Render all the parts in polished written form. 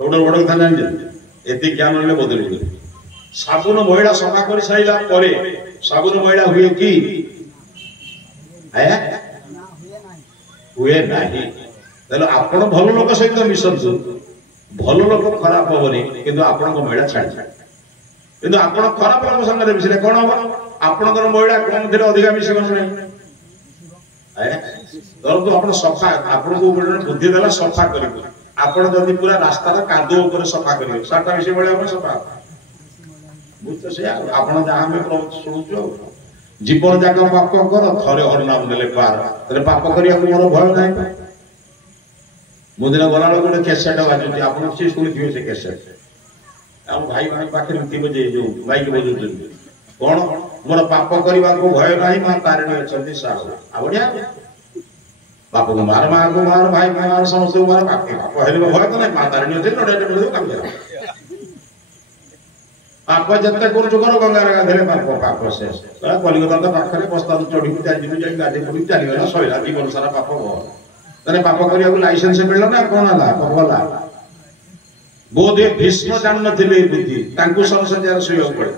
सबुठ बड़ कथा जानी एति ज्ञान ना बदल साबुन महिला सफा कर सारा पर साबुन महिला हुए कि हुए ना आपण भल लोक सहित मिशु भल लोक खराब हेनी कि महिला छाड़ कि आप खराब लोक संगे मिसिले कौन हम आपणकर महिला कौन थे अधिका मिसब धरतु आप सफा आपन को बुद्धि देला सफा कर पूरा रास्ता कादुओ सफा करेंगे सारा मिस भाई सफा बुझते से आप शुणुचु जीवन जाक पाप कर थे हरनाम देले पार पाप करने मोर भय ना मुदिन गला गोटे कैसेट बाजुची आप शुणी से कैसेट आम भाई मान पाखे बजे जो माइक बजाऊ कौन मोर पाप करने को भय ना माँ तारिणी अच्छा साहू आ बढ़िया बाप को मार माँ को मार भाई मार समस्त मार पाप हेल्प भय तो ना माँ तारिणी अच्छे लड़ाई काम पाप जिते कर गंगा गाधे पाप पाप शेष कलिकता तो पाखे बस्ता चढ़ी चली गाधे पड़ी चलीगला सैला जीवन सारा पाप तेरे पाप करने को लाइसेंस मिलला ना कौन है पाप गला बोध भीष्म जान नी बुद्धि संसद शुआ पड़े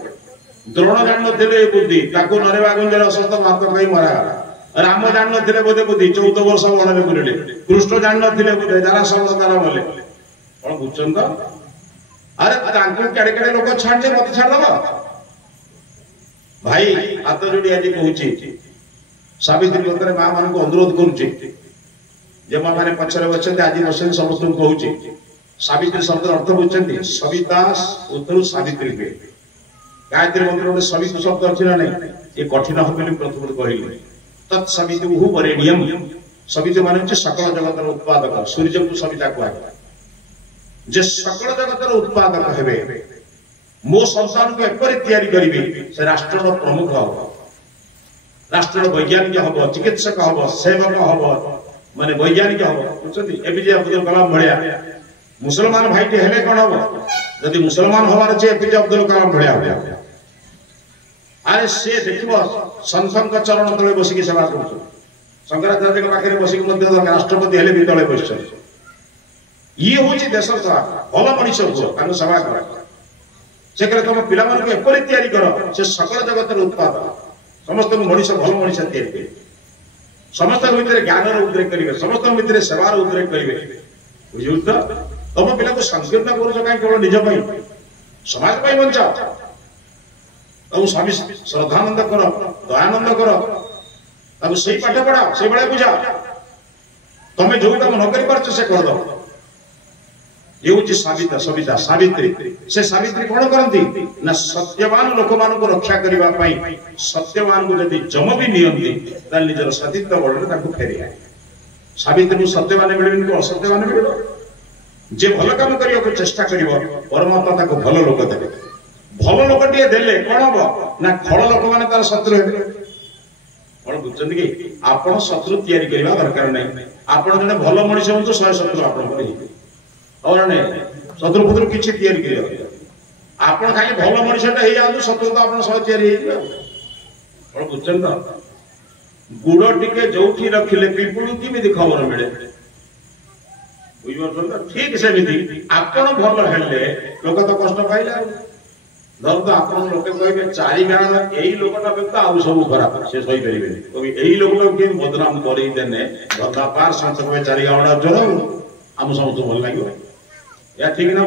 द्रोण जान नी बुद्धि नरेवा गुंजर असत भात खाई मरागला राम जान नी बोधे बुद्धि 14 वर्ष वन में बुले कृष्ण जान नी बोधे जरा संतान बोले कौन बुझुन तो अरे केड़े केड़े लोक छाड़े मत छाड़ भाई हाथ जोड़ी आज कहूँ सावित्री व्रत माँ मान को अनुरोध करुचे जे माँ मैंने पछरे बच्चे आज बस समस्त कहूँ सावित्री शब्द अर्थ बुझे सविता उत्तर सावित्री हुए गायत्री मंत्र गोटे सवित शब्द अच्छी ना नहीं ये कठिन हम प्रथम कहली तत्सवितु वरेण्यम सवित मान सकल जगतर उत्पादक सूर्य को सविता कहुए जे सकल जगतर उत्पादक हेबे मो संसार को एपरि तैयारी करिवे से राष्ट्र प्रमुख हम राष्ट्र वैज्ञानिक हम चिकित्सक हम सेवक हम माने वैज्ञानिक हम बुझते एपीजे अब्दुल कलाम भाया मुसलमान भाई हेले कौन हम जदि मुसलमान हमार अच्छे एपीजे अब्दुल कलाम भाया हो अरे से देखो संसद चरण तले बसिक सेवा कर शंकराचार्य पाखे बसिक राष्ट्रपति हेले भी तले बस ये हूँ देश सेवा भल मनीष को सेवा कर से तुम पिला एपरि तैयारी कर से सकल जगतर उत्पादक समस्त मनीष भल मनीष तैयारी समस्त भितर ज्ञान उद्रेक करेंगे समस्त भितर सेवार उद्रेक करेंगे बुझे तो तुम पिला को संकीर्ण कर कहीं केवल निज समाज बंचा तुम स्वामी श्रद्धानंद कर दयानंद कर से पाठ पढ़ा से भाई बुझा तुम्हें जो कम न कर से करद ये हूँ साविता सविता सावित्री से सावित्री कौन करती ना सत्यवान लोक मान को रक्षा करने सत्यवान को यदि जम भी नियंती निजर सतीत्व बल फेरी आए सावित्री को सत्यवान मिले असत्यवान मिल जे भल कम करने को चेष्टा कर परमात्मा भल लोक देवे भल लोक टे देले कौन हम ना खल लोक मैंने तार शत्रु हे कौन बुझे कि आप शत्रु तैयारी करने दरकार नहीं आप जन भल मनीष हूँ 100 शत्रु आप और नहीं शत्रु पुत्र किसी तैयारी कर आप खाली भल मनीषटा हो शत्रु तो आप सह तैयारी कौन बुझे तो गुड़ टिके जो रखिले पिपुड़ किमी खबर मिले बुझे ठीक सेमती आपण भल हेले लोक तो कष्ट पाइला धर तो आप लोके कहे चारि गाँव यही लोकटा व्यक्त आउ सब खराब से सही पारे यही लोक बदनाम करने धरना पार सांस चारि गाँव ज्वर आम समस्त भल लगे या ठीक ना